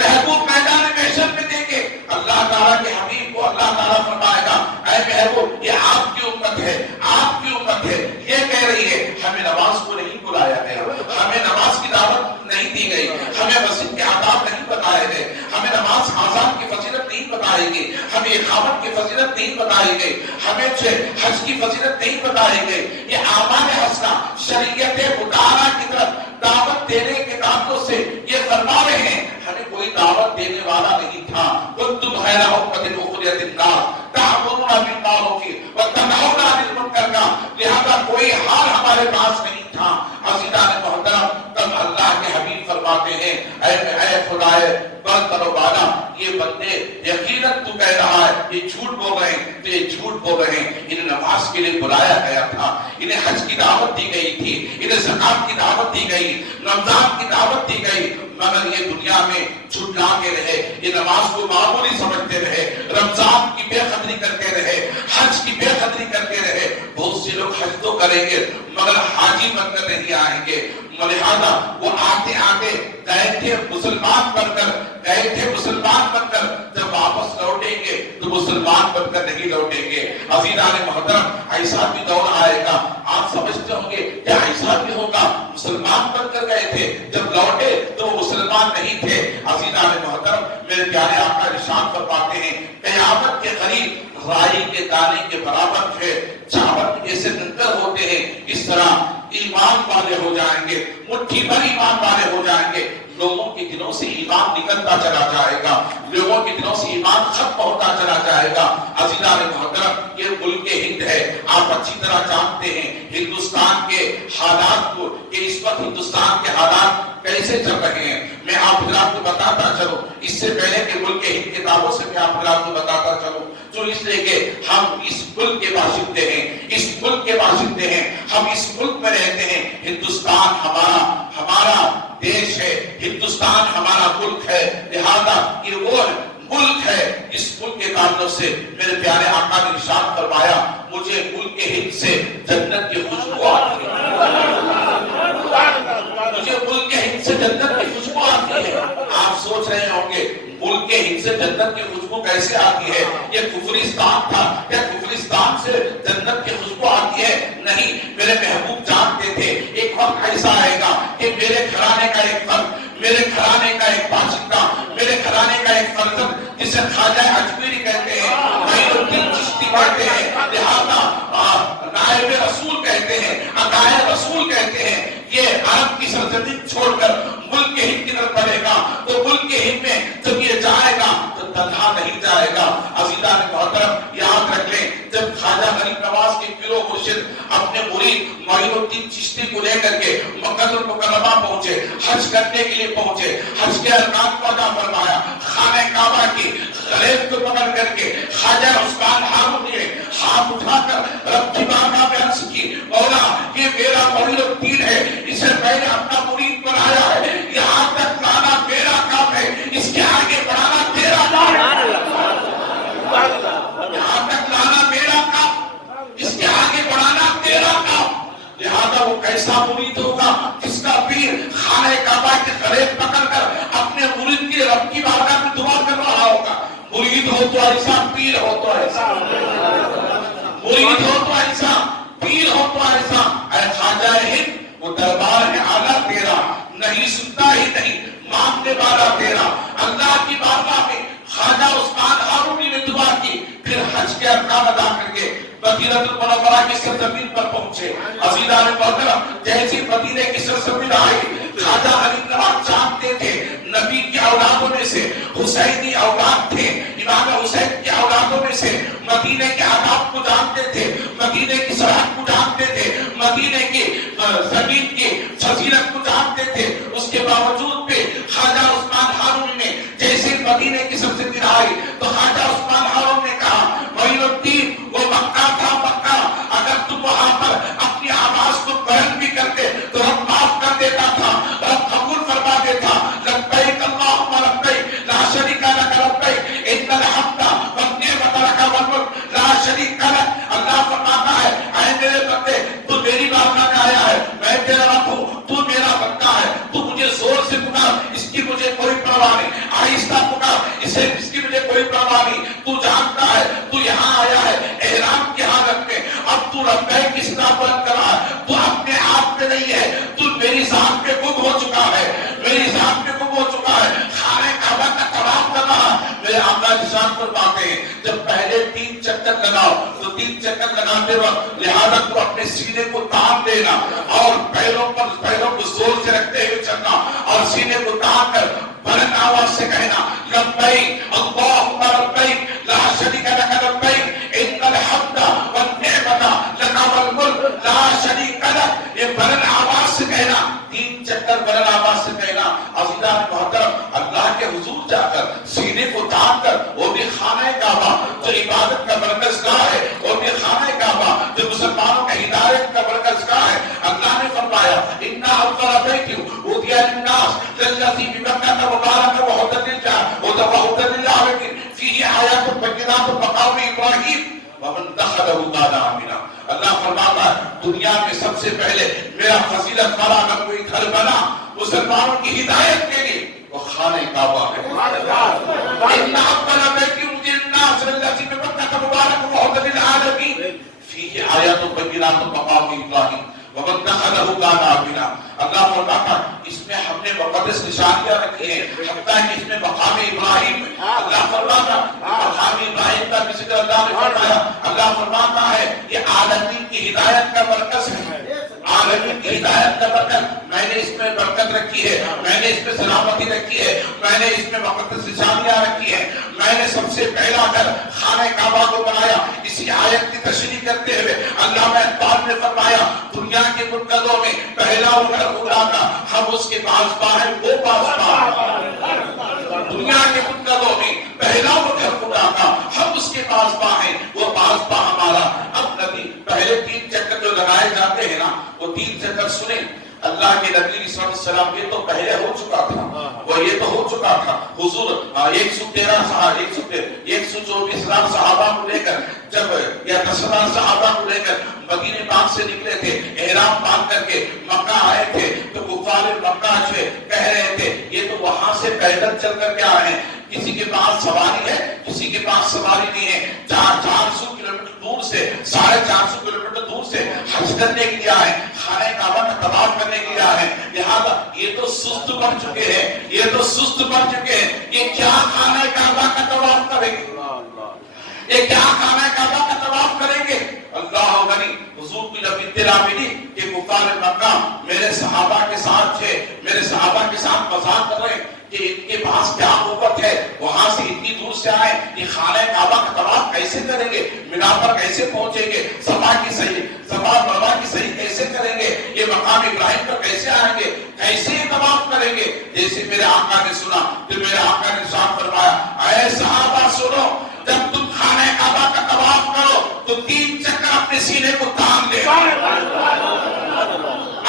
محبوب میدان محشر میں دیں گے. اللہ تعالیٰ کے حبیب کو اللہ تعالیٰ فرمائے گا اے محبوب یہ آپ کی امت ہے، آپ کی امت ہے، یہ کہہ رہی ہے ہمیں نماز کو نہیں بلایا گیا، ہمیں نماز کی دعوت نہیں دی گئی، ہمیں مسجد کے آداب نہیں بتائے گئے، ہمیں نماز آذان کی فضیلت نہیں بتائی گئی، ہمیں اقامت کی فضیلت نہیں بتائی گئی، ہمیں حج کی فضیلت نہیں بتائی گئی. یہ اعمال حسنہ شریعت مطالعہ کی طرف دعوت دینے کے تعلق سے یہ فرما رہے ہیں ہمیں کوئی دعوت دینے والا نہیں تھا. کنتم خیر امۃ اخرجت للناس تأمرون بالمعروف وتنہون عن المنکر کا، لہذا کوئی حال ہمارے پاس نہیں تھا. عزیزان محترم تب اللہ کے حبیب فرماتے ہیں اے خدائے برتر و بالا یہ بندے یقیناً تو کہہ رہا ہے یہ جھوٹ بول رہے ہیں، تو یہ جھوٹ بول رہے ہیں. انہیں نماز کے لیے بلایا گیا تھا، انہیں حج کی دعوت دی گئی تھی، انہیں زکات کی دعوت دی گئی، رمضان کی دعوت دی گئی، مگر یہ دنیا میں جھٹلا کے رہے، یہ نماز کو معمولی سمجھتے رہے، رمضان کی بے قدری کرتے رہے، حج کی بے قدری کرتے رہے۔ بہت سے لوگ حج تو کریں گے مگر حاجی بن کر نہیں آئیں گے، لہذا وہ آتے آتے گئے تھے مسلمان بن کر، گئے تھے مسلمان بن کر، جب واپس لوٹیں گے تو مسلمان بن کر نہیں لوٹیں گے۔ عزیزان محترم، ایسا بھی دور آئے گا، آپ سمجھتے ہوں گے کیا ایسا بھی ہوگا؟ مسلمان بن کر گئے تھے، جب لوٹے تو وہ مسلمان نہیں تھے۔ عزیزان محترم، میرے پیارے آقا ارشاد فرماتے ہیں قیامت کے قریب رائی کے دانے کے برابر ہے، چاول جیسے نکر ہوتے ہیں، اس طرح ایمان والے ہو جائیں گے، مٹھی بھر ایمان والے ہو جائیں گے۔ لوگوں کے دلوں سے ایمان نکلتا چلا جائے گا، لوگوں کے دلوں سے ایمان ختم ہوتا چلا جائے گا۔ عزیزان محترم، یہ ملک ہند ہے، آپ اچھی طرح جانتے ہیں ہندوستان کے حالات کو، کہ اس وقت ہندوستان کے حالات کیسے چل رہے ہیں۔ میں آپ حضرات کو بتاتا چلوں، اس سے پہلے کہ ملک ہند کتابوں سے میں آپ حضرات کو بتاتا چلوں، جو اس لیے کہ ہم اس ملک کے باشندے ہیں، اس ملک کے باشندے ہیں، ہم اس ملک میں رہتے ہیں۔ ہندوستان ہمارا دیش ہے، ہندوستان ہمارا ملک ہے، لہذا یہ وہ ملک ہے۔ اس ملک کے تعلق سے میرے پیارے آقا نے ارشاد فرمایا مجھے ملک ہند سے جنت کی خوشبو آتی ہے، مجھے ملک ہند سے جنت کی خوشبو آتی ہے۔ آپ سوچ رہے ہوں گے ملک ہند سے جنت کی خوشبو کیسے آتی ہے؟ یہ کفرستان تھا، کیا کفرستان سے جنت کی خوشبو آتی ہے؟ نہیں، میرے محبوب جانتے تھے ایک وقت ایسا آئے گا کہ میرے گھرانے کا ایک فرد، میرے گھرانے کا ایک باشندہ، میرے گھرانے کا ایک فرزند جسے خواجہ اجمیری کہتے ہیں، معین الدین چشتی کہتے ہیں، لہذا نائب رسول کہتے ہیں، عطائے رسول کہتے ہیں، یہ عرب کی سرزمین چھوڑ کر ملک ہند کی طرف بڑھے گا، تو ملک ہند میں جب یہ جائے گا تو تنہا نہیں جائے گا۔ عزیزان محترم، یاد رکھ لیں جب خواجہ غریب نواز کے پیر و مرشد اپنے مرید معین الدین چشتی کو لے کر کے مکہ المکرمہ پہنچے، حج کرنے کے لیے پہنچے، حج کے ارکان کو ادا فرمایا، خانہ کعبہ کی غلیظ کو پکڑ کر کے خواجہ عثمان ہارون نے ہاتھ اٹھا کر رب کی بارگاہ میں عرض کی مولا یہ میرا معین الدین ہے، اسے میں نے اپنا مرید بنایا ہے، یہاں تک لانا میرا کام ہے، اس کے آگے بڑھانا تیرا کام ہے، یہاں تک لانا میرا کام، اس کے آگے بڑھانا تیرا کام۔ لہذا وہ کیسا مرید ہوگا جس کا پیر خانہ کعبہ کے قریب پکڑ کر اپنے مرید کے رب کی بارگاہ میں دعا کر رہا ہوگا۔ مرید ہو تو ایسا، پیر ہو تو ایسا، مرید ہو تو ایسا، پیر ہو تو ایسا۔ اے خواجہ ہند، وہ دربار ہے اعلیٰ تیرا، نہیں سنتا ہی نہیں ماننے والا تیرا۔ اللہ کی بارگاہ میں خواجہ عثمان ہارونی نے دعا کی، پھر حج کے ارکان ادا کر کے مدینہ المنورہ کی سرزمین پر پہنچے۔ عزیزان محترم، جیسی مدینے کی سرزمین آئی، خواجہ غریب نواز جانتے تھے نبی کی اولادوں میں سے حسینی اولاد تھے، امام حسین کی اولادوں میں سے، مدینے کے آداب کو جانتے تھے، مدینے کی سرحد کو جانتے تھے، مدینے کی زمین کی فضیلت کو جانتے تھے۔ اس کے باوجود بھی خواجہ عثمان ہارون نے جیسے مدینے کی سرزمین آئی تو خواجہ عثمان ہارون نے کہا معین الدین وہ مکہ تھا، مکہ اگر تم وہاں پر اپنی آواز کو بلند بھی کرتے تو رب معاف کر دیتا تھا، رب قبول فرما دیتا۔ لبیک اللہم لبیک لا شریک لک لبیک ان الحمد والنعمت لک والملک لا شریک لک۔ اللہ فرماتا ہے اے میرے بندے تو میری بارگاہ میں آیا ہے، میں تیرا رب ہوں، تو میرا بندہ ہے، تو مجھے زور سے پکار، اس کی مجھے کوئی پرواہ نہیں، آہستہ پکار، اس کی مجھے کوئی پرواہ نہیں۔ تو جانتا ہے تو یہاں آیا ہے احرام کی حالت میں، اب تو لبیک کی صدا بلند کر رہا ہے، تو اپنے آپ میں نہیں ہے، تو میری ذات پہ گم ہو چکا ہے، میری ذات پہ گم ہو چکا ہے، خانہ کعبہ کا طواف کر رہا ہے۔ میرے آقا ارشاد فرماتے ہیں جب پہلے 3 چکر لگاؤ تو 3 چکر لگاتے وقت لہذا تو اپنے سینے کو تان دینا اور پیروں کو زور سے رکھتے ہوئے چلنا اور سینے کو تان کر بلند آواز سے کہنا لبیک اللہم لبیک لا شریک لک لبیک ان الحمد والنعمت لک والملک لا شریک لک۔ یہ بلند آواز سے کہنا، 3 چکر بلند آواز سے کہنا۔ عزیزان محترم، اللہ کے حضور جا کر سینے کو تان کر، وہ بھی خانہ کعبہ جو عبادت کا مرکز گاہ ہے، وہ بھی خانہ کعبہ جو مسلمانوں کا ہدایت کا مرکز گاہ ہے۔ اللہ نے فرمایا اِنَّ أَوَّلَ بَيْتٍ وُضِعَ لِلنَّاسِ لَلَّذِي بِبَكَّةَ بقینات مقام ابراہیم ومن دخلہ کان آمنا. اللہ فرماتا ہے دنیا میں سب سے پہلے میرا فضیلت والا اگر کوئی گھر بنا مسلمانوں کی ہدایت کے لیے وہ خانہ کعبہ ہے. ان اول بیت وضع للناس الذی ببکۃ مبارک وہدی للعالمین فیہ آیات بینات مقام ابراہیم ومن دخلہ کان آمنا. اللہ فرماتا اس میں ہم نے مقدس نشانیاں رکھی ہیں حتیٰ کہ اس میں مقام ابراہیم اللہ فرماتا مقام ابراہیم کا ذکر اللہ نے فرمایا. اللہ فرماتا ہے یہ عالمین کی ہدایت کا مرکز ہے. عالمین کی ہدایت کا مرکز میں نے اس میں برکت رکھی ہے, میں نے اس میں سلامتی رکھی ہے, میں نے اس میں مقدس نشانیاں رکھی ہیں. میں نے سب سے پہلا گھر خانہ کعبہ کو بنایا. اسی آیت کی تشریح کرتے ہوئے اللہ نے اقبال نے فرمایا دنیا کے منقدوں میں پہلا وہ گھر خدا کا ہم اس کے پاسباں ہیں وہ پاسباں. دنیا کے منقدوں میں پہلا وہ گھر خدا کا ہم اس کے پاسباں ہیں وہ پاسباں ہمارا. اب نبی پہلے 3 چکر جو لگائے جاتے ہیں نا وہ 3 چکر سنیں. اللہ کے نبی صلی اللہ علیہ وسلم یہ تو پہلے ہو چکا تھا, وہ یہ تو ہو چکا تھا. حضور 124,000 صحابہ کو لے کر جب یا 10,000 صحابہ کو لے کر مدینہ پاک سے نکلے تھے احرام باندھ کر کے مکہ آئے تھے تو کفار مکہ جو کہہ رہے تھے یہ تو وہاں سے پیدل چل کر کے آئے ہیں, کسی کے پاس سواری ہے کسی کے پاس سواری نہیں ہے. 400 کلومیٹر دور سے 450 کلومیٹر دور سے حج کرنے کے لیے آئے, خانہ کعبہ کا طواف کرنے کے لیے آئے. لہذا یہ تو سست بن چکے ہیں, یہ تو سست بن چکے ہیں. یہ کیا خانہ کعبہ کا طواف کریں گے, یہ کیا خانہ کعبہ کا طواف کریں گے. اللہ غنی حضور کی جب اطلاع ملی کہ کفار مکہ میرے صحابہ کے ساتھ تھے, میرے صحابہ کے ساتھ مذاق کر رہے کہ ان کے پاس کیا قوت ہے, وہاں سے اتنی دور سے آئے, یہ خانہ کعبہ کا طواف کیسے کریں گے, مینا پر کیسے پہنچیں گے, صفا مروا کی صحیح کیسے کریں گے, یہ مقام ابراہیم پر کیسے آئیں گے, کیسے یہ طواف کریں گے. جیسے میرے آقا نے سنا تو میرے آقا نے ارشاد فرمایا اے صحابہ سنو, جب تم خانہ کعبہ کا طواف کرو تو 3 چکر اپنے سینے کو تان لینا,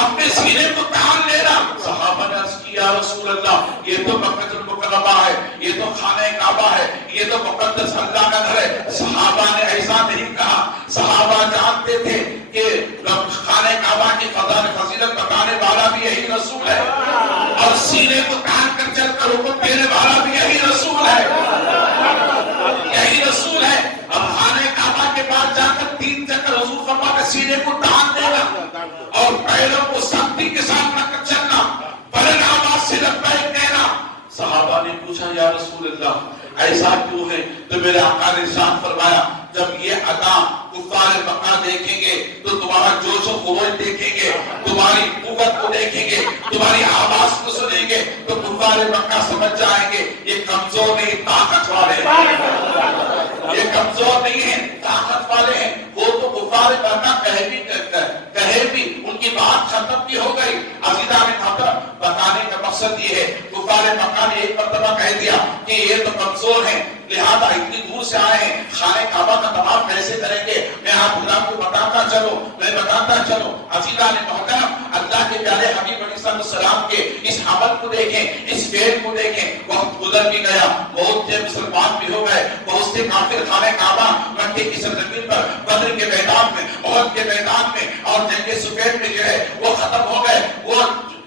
اپنے سینے کو تان لینا. صحابہ نے عرض کی یا رسول اللہ یہ تو مکہ المکرمہ ہے, یہ تو خانہ کعبہ ہے, یہ تو مقدس اللہ کا گھر ہے. صحابہ نے ایسا نہیں کہا, صحابہ جانتے تھے کہ خانہ کعبہ کی فضیلت بتانے والا بھی یہی رسول ہے اور سینے کو تان کر چل کر حکم دینے والا بھی یہی رسول ہے, یہی رسول ہے. اب خانہ کعبہ کے پاس جا کر 3 چکر حضور فرماتے سینے کو تان دینا اور پیروں کو سختی کے ساتھ رکھ کر چلنا, بلند آواز سے لبیک کہنا. صحابہ نے پوچھا یا رسول اللہ ایسا کیوں ہے, تو میرے آقا نے ارشاد فرمایا جب یہ عطا کفار مکہ دیکھیں گے تو تمہارا جوش و خروش دیکھیں گے, تمہاری قوت کو دیکھیں گے, تمہاری آواز کو سنیں گے تو کفار مکہ سمجھ جائیں گے یہ کمزور نہیں طاقت والے ہیں, یہ کمزور نہیں ہیں طاقت والے ہیں. وہ تو کفار مکہ کہے بھی ان کی بات ختم بھی ہو گئی. عزیزان محترم بتانے کا مقصد یہ ہے کفار مکہ نے ایک مرتبہ کہہ دیا کہ یہ تو کمزور ہیں, لہذا اتنی دور سے آئے ہیں خانہ کعبہ کا طواف کیسے کریں گے. میں آپ خدا کو بتاتا چلوں. عزیزان محترم اللہ کے پیارے حبیب علیہ السلام کے اس عمل کو دیکھیں, اس فعل کو دیکھیں. وقت گزر بھی گیا, بہت سے مسلمان بھی ہو گئے, بہت سے کافر خانہ کعبہ مکے کی سرزمین پر بدر کے میدان میں, احد کے میدان میں اور جنگ صفین میں جو ہے وہ ختم ہو گئے, وہ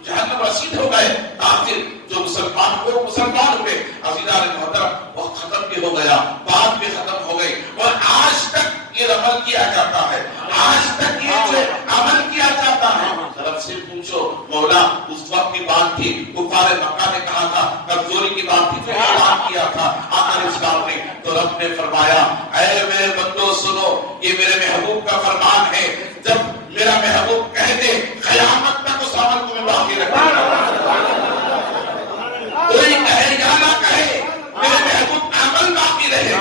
جہنم رسید ہو گئے. کافر جو مسلمان ہوئے عزیزان محترم وہ ختم بھی ہو گیا, بات بھی ختم ہو گئی. اور آج تک یہ عمل کیا جاتا ہے, آج تک یہ جو عمل کیا جاتا ہے. رب سے پوچھو مولا اس وقت کی بات تھی, کفار مکہ نے کہا تھا, کمزوری کی بات تھی, جو اعلان کیا تھا آقا اسلام نے, تو رب نے فرمایا اے میرے بندو سنو, یہ میرے محبوب کا فرمان ہے. جب میرا محبوب کہہ دے قیامت تک اس عمل کو میں باقی رکھوں, کوئی کہے یا نہ کہے میرے محبوب کا عمل باقی رہے گا,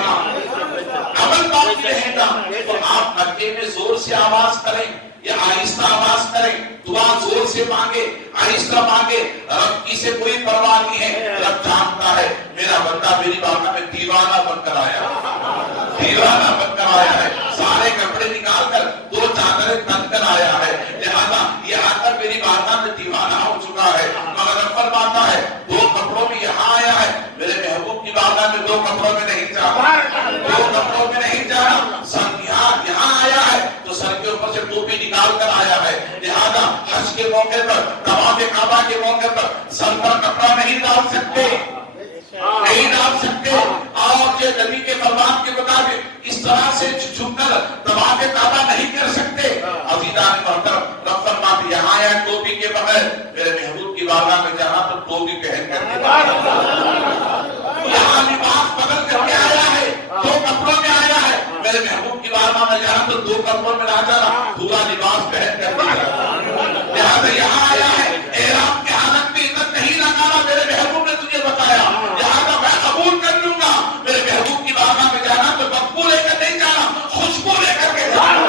عمل باقی رہے گا. تو آپ مکے میں زور سے آواز کریں یا آہستہ آواز کریں, دعا زور سے مانگے آہستہ مانگے, رب کی سے کوئی پرواہ نہیں ہے. رب جانتا ہے میرا بندہ میری بارگاہ میں دیوانہ بن کر آیا, دیوانہ بن کر آیا ہے, سارے کپڑے نکال کر 2 چادریں بن کر آیا ہے, لہذا یہ آ کر میری بارگاہ میں دیوانہ ہو چکا ہے. مگر رب فرماتا ہے 2 کپڑوں میں یہاں آیا ہے, میرے محبوب کی بارگاہ میں 2 کپڑوں میں نہیں جا, 2 کپڑوں موقع پر, طواف کعبہ کے موقع پر سر پر کپڑا نہیں ڈال سکتے, نہیں ڈال سکتے, اور جو نبی کے فرمان کے مطابق اس طرح سے جھک کر طواف کعبہ نہیں کر سکتے. عزیزان محترم, رب فرماتے یہاں آیا ٹوپی کے بغیر, میرے محبوب کی بارگاہ میں جانا تو ٹوپی پہن کر کے, یہاں لباس بدل کر کے آیا ہے, دو کپڑوں میں آیا ہے, میرے محبوب کی بارگاہ میں جانا تو دو کپڑوں میں نہ جانا, پورا لباس پہن کر کے جانا. لہٰذا یہاں آیا ہے احرام کی حالت میں عزت نہیں لگانا, میرے محبوب نے تجھے بتایا, لہٰذا میں قبول کر لوں گا. میرے محبوب کی بارگاہ میں جانا تو بدبو لے کر نہیں جانا, خوشبو لے کر کے جانا.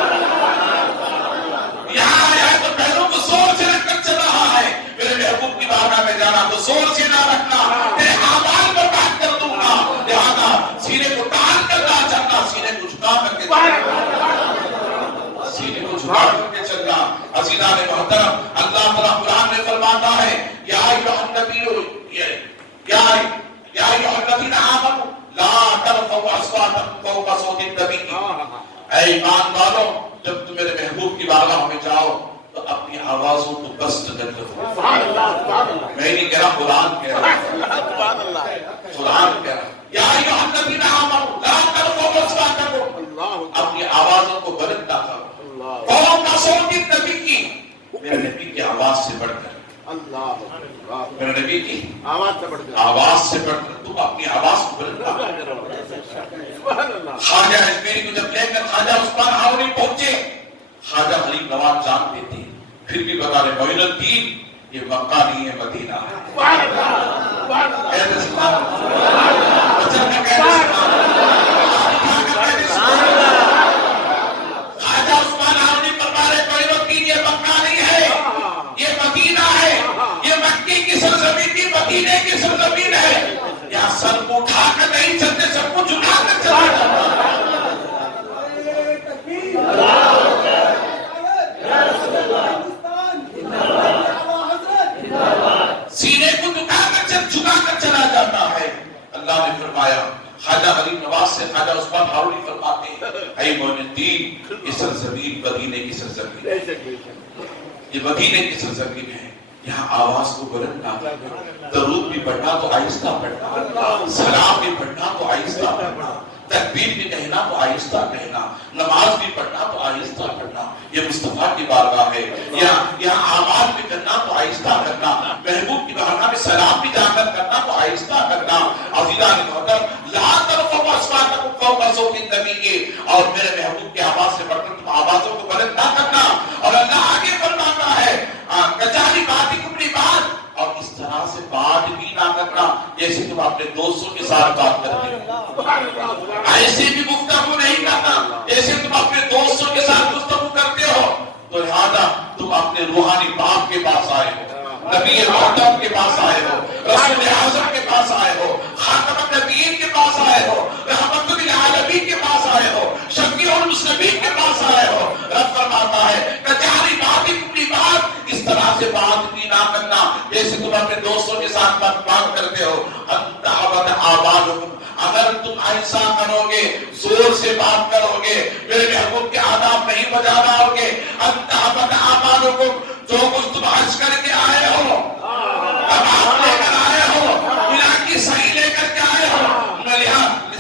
یہاں آیا ہے تو پیروں کو زور سے رکھ کر چل رہا ہے, میرے محبوب کی بارگاہ میں جانا تو زور سے نہ رکھنا, تیرے اعمال برباد کر دوں گا. لہٰذا سینے کو تان کر نہ چلنا, سینے کو جھکا کر کے چلنا, سینے کو جھکا کر کے چلنا. عزیزان محترم, اللہ تعالیٰ قرآن میں فرماتا ہے یا ایھا النبی یا ایھا الذین آمنوا لا ترفعوا اصواتکم فوق صوت النبی. اے ایمان والو, جب تم میرے محبوب کی بارگاہ میں جاؤ تو اپنی آوازوں کو پست نہ کرو. میں نہیں کہہ رہا, قرآن کہہ رہا, قرآن کہہ رہا یا ایھا الذین آمنوا لا ترفعوا اصواتکم, اپنی آوازوں کو بلند نہ کرو فوق صوت النبی کی, میرے نبی کی آواز سے بڑھ کر, میرے نبی کی آواز سے بڑھ کر تم اپنی آواز کو بلند نہ کرو. خواجہ اجمیری کو جب لے کر خواجہ عثمان ہاروی پہنچے, خواجہ غریب نواز جانتے تھے, پھر بھی بتا رہے معین الدین یہ مکہ نہیں ہے مدینہ ہے. خواجہ عثمان ہاروی فرما رہے معین الدین یہ مکہ نہیں ہے, یہ مدینہ ہے, یہ مکے کی سرزمین کی مدینے کی سرزمین ہے. یہاں سر کو اٹھا کر نہیں چلتے, سب کو جھکا کر چلا جاتا ہے. سینے کو جھکا کر چلا جاتا ہے. اللہ نے فرمایا, خواجہ غریب نواز سے خواجہ عثمان ہاروی فرماتے ہیں اے معین الدین یہ سرزمین مدینے کی سرزمین ہے, یہ مدینے کی سرزمین ہے, یہاں آواز کو بلند نہ کرنا, درود بھی پڑھنا تو آہستہ پڑھنا, سلام بھی پڑھنا تو آہستہ پڑھنا, تکبیر بھی کہنا تو آہستہ کہنا, نماز بھی پڑھنا تو آہستہ پڑھنا. یہ مصطفیٰ کی بارگاہ ہے, یہاں آواز بھی کرنا تو آہستہ کرنا, محبوب کی بارگاہ میں سلام بھی جا کر کرنا تو آہستہ کرنا. عزیزان محترم, لا ترفعوا اصواتکم فوق صوت النبی, اور میرے محبوب کی آواز سے بڑھ کر تم آوازوں کو بلند نہ کرنا. اور اللہ آگے فرماتا ہے کجاری باتکم لباد, اور اس طرح سے بات بھی نہ کرنا جیسے تم اپنے دوستوں کے ساتھ بات کرتے ہو, ایسے بھی گفتگو نہیں کرنا جیسے تم اپنے دوستوں کے ساتھ گفتگو کرتے ہو. تو لہذا تم اپنے روحانی باپ کے پاس آئے ہو, نبی محترم کے پاس آئے ہو, رسول اعظم کے پاس آئے ہو, خاتم النبیین کے پاس آئے ہو, رحمت للعالمین کے پاس آئے ہو, شفیع المذنبین کے پاس آئے ہو. رب فرماتا ہے کجاری باتکم لباد, اس طرح سے بات بھی نہ کرنا جیسے تم اپنے دوستوں کے ساتھ بات کرتے ہو. انتہبت آبادکم, اگر تم ایسا کرو گے, زور سے بات کرو گے, میرے محبوب کے آداب نہیں بجا لاؤ گے, انتہبت آبادکم, جو کچھ تم حج کر کے آئے ہو, طواف لے کر آئے ہو, مینا کی صحیح لے کر کے آئے ہو,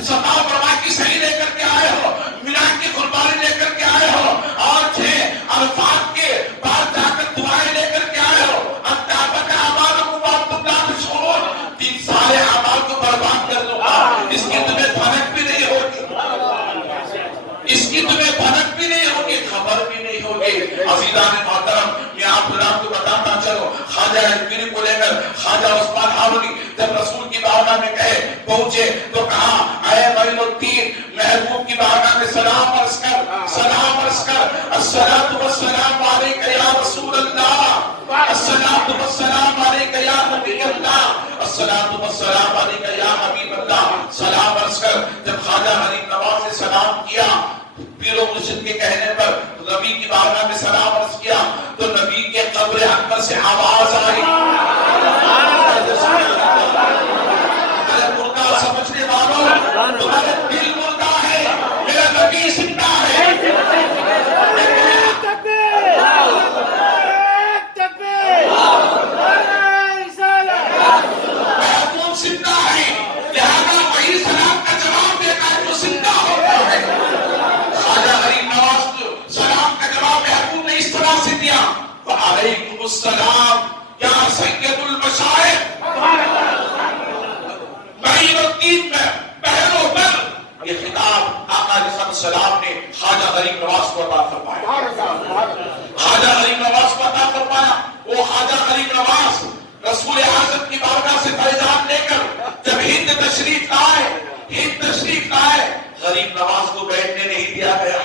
صفا و مروہ کی صحیح لے کر کے آئے ہو, مینا کی قربانی لے کر کے آئے ہو, اور 6 عرفات کے بعد جا کر دعائیں لے کر کے آئے ہو, انتہبت آبادکم وانتم لا تشعرون, تین سارے اعمال کو برباد کر دوں گا. اس کی تمہیں بھنک بھی نہیں ہوگی, اس کی تمہیں بھنک بھی نہیں ہوگی, خبر بھی نہیں ہوگی. عزیزان محترم, میں آپ کو بتاتا چلو, خواجہ اجمیری کو لے کر خواجہ عثمان ہاروی جب رسول کی بارگاہ میں پہنچے تو کہا اے معین الدین, محبوب کی بارگاہ میں سلام عرض کر, سلام عرض کر, الصلاۃ والسلام علیک یا رسول اللہ, الصلاۃ والسلام علیک یا نبی اللہ, الصلاۃ والسلام علیک یا حبیب اللہ. سلام عرض کر جب خواجہ غریب نواز نے سلام کیا, پیر و مرشد کے کہنے پر نبی کی بارگاہ میں سلام عرض کیا, تو نبی کے قبر اکبر سے آواز آئی. مردہ سمجھنے والوں, تمہارا دل مردہ ہے, میرا نبی زندہ ہے. وعلیکم السلام یا سید المشائخ معین الدین میں بہر و بر. یہ خطاب آقا علیہ السلام نے خواجہ غریب نواز کو عطا فرمایا. خواجہ غریب نواز کو عطا فرمایا. وہ خواجہ غریب نواز رسول اعظم کی بارگاہ سے فیضان لے کر جب ہند تشریف لائے غریب نواز کو بیٹھنے نہیں دیا گیا,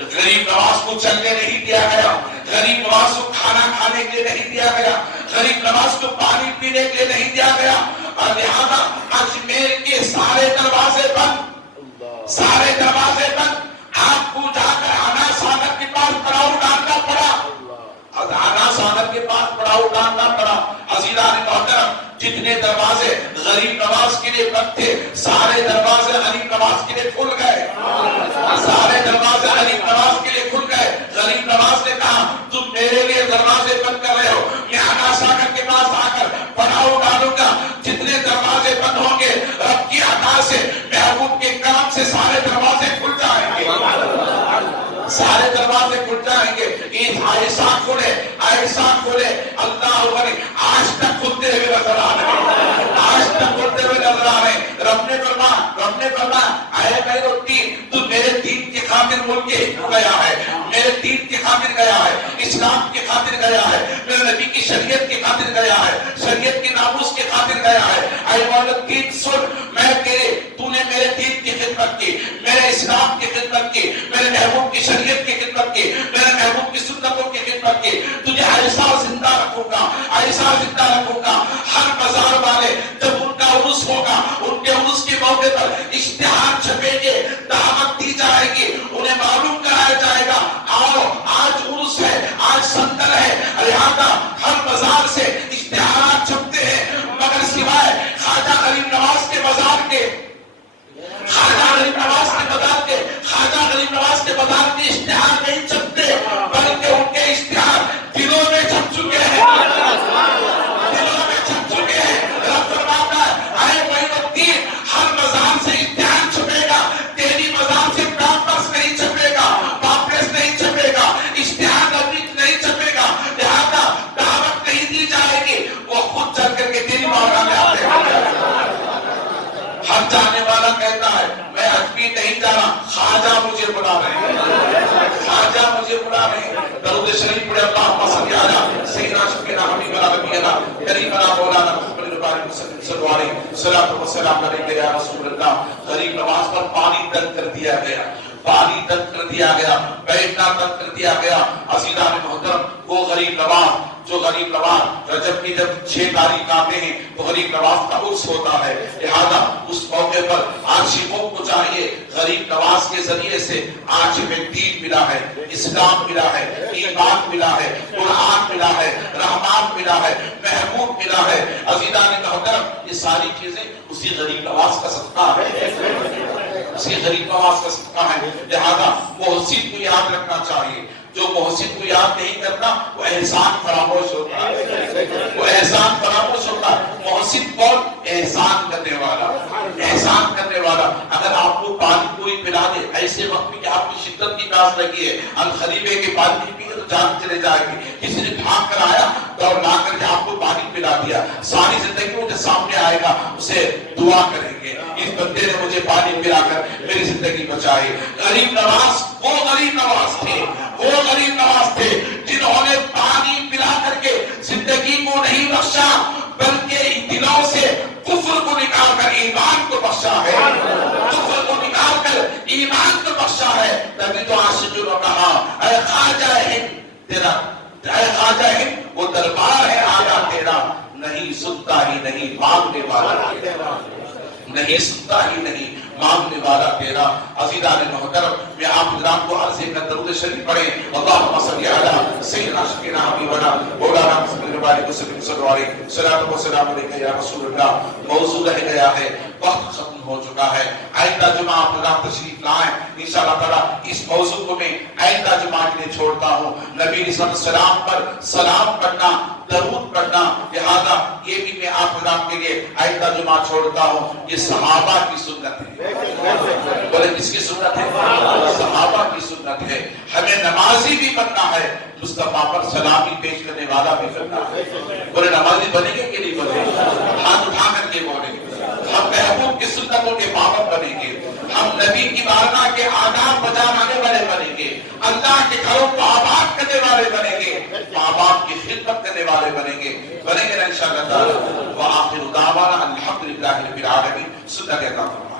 غریب نواز کو چلنے نہیں دیا گیا, غریب نواز کو کھانا کھانے کے لیے نہیں دیا گیا, غریب نواز کو پانی پینے کے لیے نہیں دیا گیا. اور لہذا اجمیر کے سارے دروازے بند. آپ کو جا کر آنا سانت کے پاس پڑاؤ ڈالنا پڑا. عزیزان محترم, جتنے دروازے غریب نواز کے لیے بند تھے سارے دروازے غریب نواز کے لیے کھل گئے. غریب نواز نے کہا تم میرے لیے دروازے بند کر رہے ہو, میں آنا ساگر کے پاس آ کر پڑاؤ ڈالوں گا. جتنے دروازے بند ہوں گے رب کی عطا سے محبوب کے کرم سے سارے دروازے کھل جائیں گے. ایسا کھولے اللہ اکبر. آج تک کھلتے ہوئے نظر آ رہے ہیں. رب نے فرمایا اے میرے دین, تو میرے دین کی خاطر ملک گیا ہے, میرے دین کی خاطر گیا ہے, اسلام کی خاطر گیا ہے, میرے نبی کی شریعت کی خاطر گیا ہے, شریعت کی ناموس کی خاطر گیا ہے. اے مولا دین سن, تو نے میرے دین کی خدمت کی, میرے اسلام کی خدمت کی, میرے محبوب کی شریعت کی خدمت کی, میرے محبوب کی سنتوں کی خدمت کی. تجھے ایسا زندہ رکھوں گا. ہر بازار والے جب ان کا عرس ہوگا, ان کے عرس کے موقع پر اشتہار چھپیں گے, دعوت دی جائے گی, انہیں معلوم کرایا جائے گا آؤ آج عرس ہے, آج سنتر ہے. لہذا ہر بازار سے اشتہارات چھپتے ہیں, مگر سوائے خواجہ غریب نواز کے بازار کے اشتہار نہیں چھپتے, بلکہ ان کے اشتہار دلوں میں چھپ چکے ہیں. رب فرماتا ہے اے معین الدین, ہر بازار سے اشتہار چھپے گا, تیری بازار سے پیمپرس نہیں چھپے گا, پامپلیٹس نہیں چھپے گا, اشتہار نہیں چھپے گا. لہذا دعوت نہیں دی جائے گی, وہ خود چل کر کے دل مارا میں آتے ہیں. ہر جانے والا کہتا ہے میں اجمیر نہیں جا رہا, خواجہ مجھے بلا رہے ہیں. درود شریف پڑھے اللہم صلی علی سیدنا شفیعنا حبیبنا نبینا کریمنا مولانا محمد الباری وسلم صلی علیہ الصلوۃ والسلام علیک یا رسول اللہ. غریب نواز پر پانی تنگ کر دیا گیا, بیٹھنا تنگ کر دیا گیا. عزیزان محترم, وہ غریب نواز رجب کی جب 6 تاریخ آتے ہیں تو غریب نواز کا عرس ہوتا ہے. لہذا اس موقع پر عاشقوں کو چاہیے غریب نواز کے ذریعے سے آج ہمیں دین ملا ہے, اسلام ملا ہے, ایمان ملا ہے, قرآن ملا ہے, رحمان ملا ہے, محبوب ملا ہے. عزیزان محترم, یہ ساری چیزیں اسی غریب نواز کا صدقہ ہے. لہذا محسن کو یاد رکھنا چاہیے. جو محسن کو یاد نہیں کرتا وہ احسان فراموش ہوتا ہے. محسن کون؟ احسان کرنے والا. اگر آپ کو پانی کوئی پلا دے ایسے وقت میں کہ آپ کی شدت کی پیاس لگی ہے, الخلیبے کے پانی نہیں پیے تو جان چلے جائے گی. کسی نے بھاگ کر آیا دوڑ لا کر کے آپ کو پانی پلا دیا, ساری زندگی میں جو سامنے آئے گا اسے دعا کریں گے اس بندے نے مجھے پانی پلا کر میری زندگی بچائی. غریب نواز وہ غریب نواز تھے جنہوں نے پانی پلا کر کے زندگی کو نہیں بخشا, بلکہ دلوں سے کفر کو نکال کر ایمان کو بخشا ہے. تبھی تو عاشقوں نے کہا اے خواجہ ہند وہ دربار ہے آیا تیرا, نہیں سنتا ہی نہیں مانگنے والا تیرا. عزیزان محترم, میں آپ حضرات کو عرض ایک درود شریف پڑھیں. اللہم صلی علی سیدنا شفیعنا حبیبنا مولانا محمد الباری وسلم صلی علیہ الصلوۃ والسلام علیک یا رسول اللہ. موضوع رہ گیا ہے, وقت ختم ہو چکا ہے. آئندہ جمعہ آپ حضرات تشریف لائیں انشاءاللہ تعالی. اس موضوع کو میں آئندہ جمعہ کے لیے چھوڑتا ہوں. نبی صلی اللہ علیہ وسلم پر سلام پڑھنا, درود پڑھنا, لہذا یہ بھی میں آپ حضرات کے لیے آئندہ جمعہ چھوڑتا ہوں. یہ صحابہ کی سنت ہے. بولے کس کی سنت ہے؟ صحابہ کی سنت ہے. ہمیں نمازی بھی بننا ہے، مصطفیٰ پر سلامی پیش کرنے والا بھی بننا ہے۔ بولے نمازی بنیں گے کہ نہیں بنیں گے؟ ہاتھ اٹھا کر کے بولیں گے، ہم محبوب کی سنتوں کے پابند بنیں گے، ہم نبی کی بارگاہ کے آداب بجانے والے بنیں گے، اللہ کے گھروں کو آباد کرنے والے بنیں گے، ماں باپ کی خدمت کرنے والے بنیں گے نا انشاءاللہ تعالی۔ وآخر دعوانا الحمدللہ رب العالمین۔ صلی اللہ علیہ وسلم۔